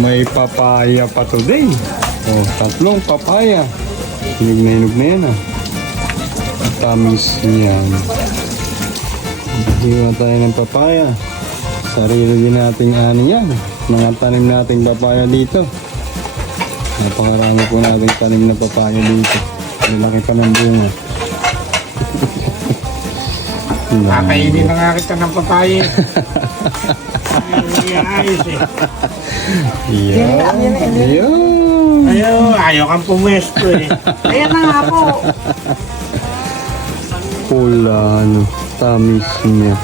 May papaya pa today. Oh, tatlong papaya. Hinog na yan ah. Tamis niyan. Hiwa tayo ng papaya. Sarili din nating ano yan. Mga tanim nating papaya dito. Napakarami po nating tanim na papaya dito. Malaki pa ng bunga. Kakainin na nga kita ng papaya. Ayos eh. Yun. Ayaw kang pumwesto eh. Ayan na nga po. Pula, ano, tamis niya.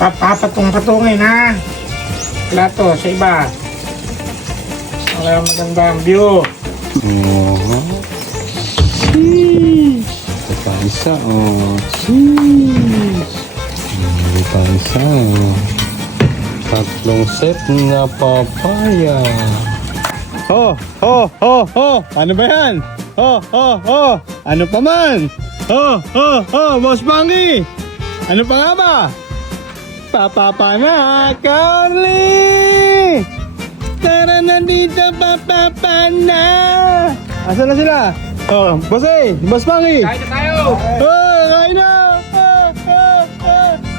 Papatong-patungin ha. Plato sa iba. Para maganda ang view. Oh. Sheesh. Ito pa isa, oh. Sheesh. Ito pa isa, oh. Tatlong set na papaya. Oh, oh, oh, oh. Ano ba yan? Oh, oh, oh. Ano pa man? Oh, oh, oh. Boss Bangi. Ano pa nga ba? Papapa na, Carly! Tara na dito, papapa na! Asan na sila? Oh, boss Boss Bangi! Kain na tayo! Oh, kain na!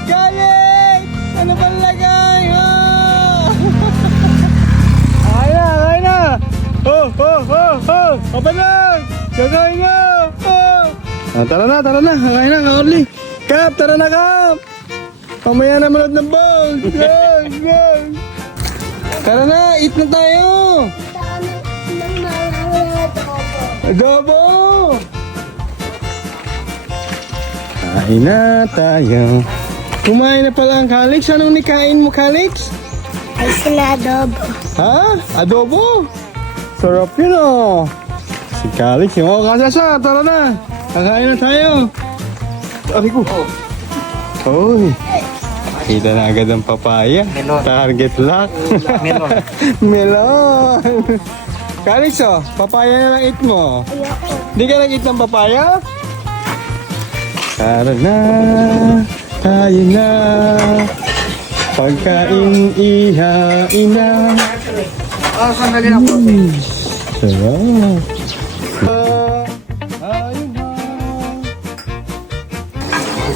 Galing! Ano ba lagay? Oh! Kain na! Oh! Open lang! Kakain na! Oh! Tara na! Kakain na, Carly! Kap! Tara na, Kap! Mamaya na manood ng ball! Go! Tara na! Eat na tayo! Adobo! Kain na tayo. Kumain na pala ang Calix. Anong nikain mo, Calix? Ay sila adobo. Ha? Adobo? Sarap yun oh. Si Calix. Oh, kasasa. Tara na. Kakain na tayo. Ari ko. Uy. Kita na agad ang papaya. Melon. Target lock. Melon. Melon. Calix oh. Papaya na lang eat mo. Ayoko. Hindi ka nag-eat ng papaya? Tara na, tayo na, pagkain ihain na. Sandali lang po. Sarap.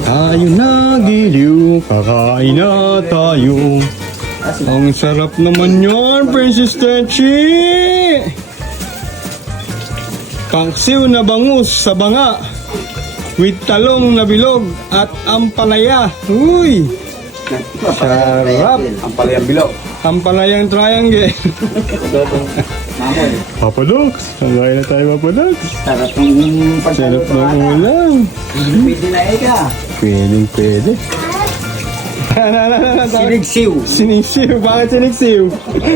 Tayo na giliw, kakain na tayo. Ang sarap naman yan, Princess Techi! Paksiw na bangus sa banga with talong na bilog at ampalaya. Uy! Sarap! Ampalayang bilog. Ampalayang triangle. Papa Dogs! Hanggang na tayo, Papa Dogs. Sarap ng Sarap ng ulam. Pwede na eka. Pwede. Sinigsiw. Sinigsiw. Bakit sinigsiw?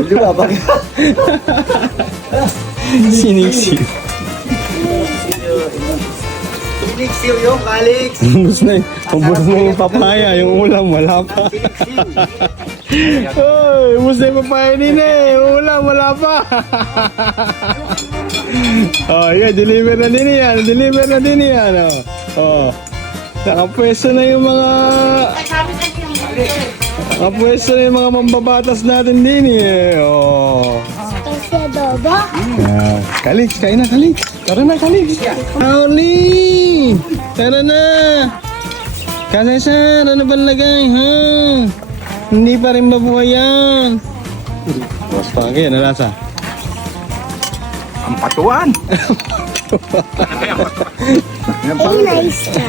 Di ba? Bakit? Sinigsiw. Sinigsiw yung Calix. Ubus na yung papaya. Yung ulam, wala pa. Uy, ubus na yung papaya din eh. Yung ulam, wala pa. Oh, yeah, deliver na din yan. Oh. Nakapwesto na yung mga... Nakapwesto na yung mga mambabatas natin din eh. Oh. Kasi adobo. Calix, kain na, Calix. Tara na, Calix. Pauli! Tara na! Kasesar, ano ba lagay, ha? Hindi pa rin mabuhay yan. Boss Pangki, ano lasa? Ang patuan. Ay, nice ka.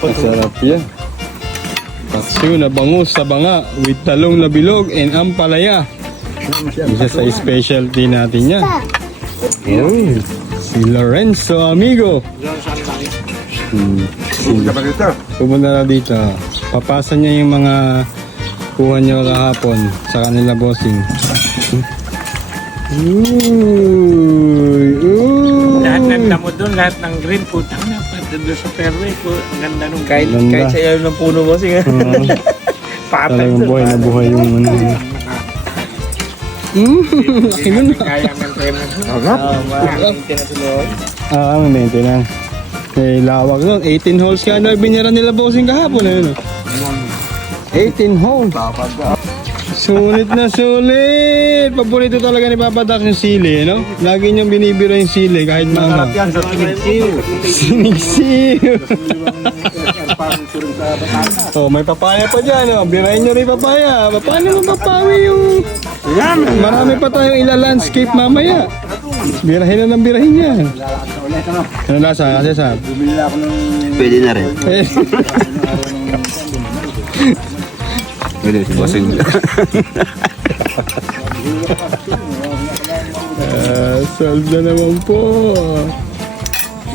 Masarap yan. Paksiw na bangus sa banga with talong na bilog and ampalaya. Isa sa specialty natin yan. Oh, si Lorenzo Amigo. Pupunta na dito. Papasa niya yung mga kuha niyo kahapon sa kanila bossing. Lahat ng damo doon, lahat ng green food. Ang napad doon sa fairway ko. Ang ganda nung kahit Ganda. sa ilalim ng puno mo siya. Patay Talagang buhay na buhay yung ano. Ayun na. Kaya ng tema. May maintenance. May lawak doon. 18 holes ka na binira nila bossing kahapon. Ayun. 18 holes. Sulit na sulit. Paborito talaga ni Papa Dax yung sili, no? Lagi niyang binibira yung sili kahit Masarap mga yan sa sinigsiw. sinigsiw. Oh, may papaya pa dyan, oh. Birahin nyo rin papaya. Paano mo papawi yung... Marami pa tayong ila-landscape mamaya. Birahin na ng birahin yan. Ano lasa? Kasi sa... Bumili ako ng... Pwede na rin. Eh, Pwede, bossing. solve na naman po.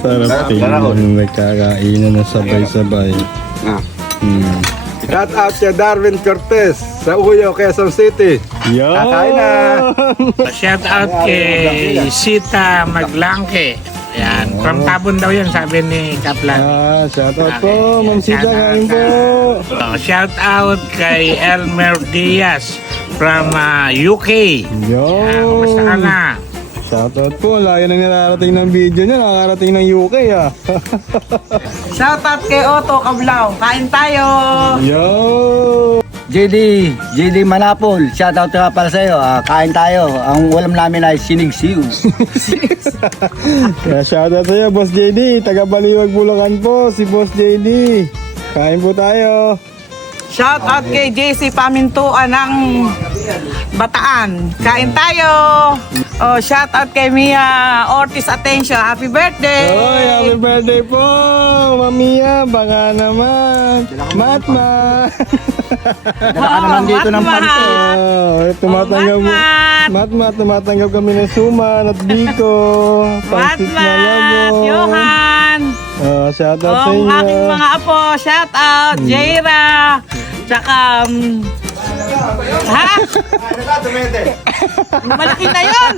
Sarap tingnan. Nagkakainan na sabay-sabay. Ah. Shout out kay Darwin Cortez sa Uyo, Quezon City. Yo! Kakain na. Shout out kay Sita Maglangke. Yan, from Tabon daw yan, sabi ni Kaplan. Shout out po, Ma'am Sita, kain po. Shout out kay Elmer Diaz from UK. Yo! Kumusta ka na? Shout out po, layo nang nararating ng video niya, nakakarating ng UK ah. Shoutout kay Otto Cablaw. Kain tayo! Yo! JD Manapol, shoutout ka pala sa'yo. Kain tayo. Ang ulam namin ay sinigsiw. Kaya shout out sa'yo, Boss JD, taga Baliwag, Bulacan po, si Boss JD. Kain po tayo. Shoutout kay JC Pamintuan ng Bataan. Kain tayo! Oh, shoutout kay Mia Ortiz Atencio. Happy birthday! Oy, happy birthday po, Mamiya, baka naman. Matma. Dala ka naman dito ng panto. Tumatanggap mo. Matmat. Matma, tumatanggap kami ng suman at biko. Pangsit na Matmat! labo. Johan! Shout out sa Oh, inyo. aking mga apo. Shoutout! Jaira! Tsaka... ha? Malaki na yun!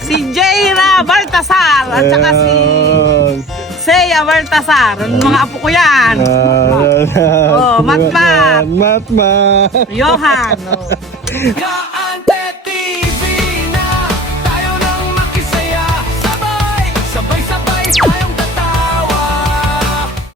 Si Jaira Baltasar at saka si Seya Baltasar. Mga apo ko yan. Oh, Matmat. Matma. Johan. Oh.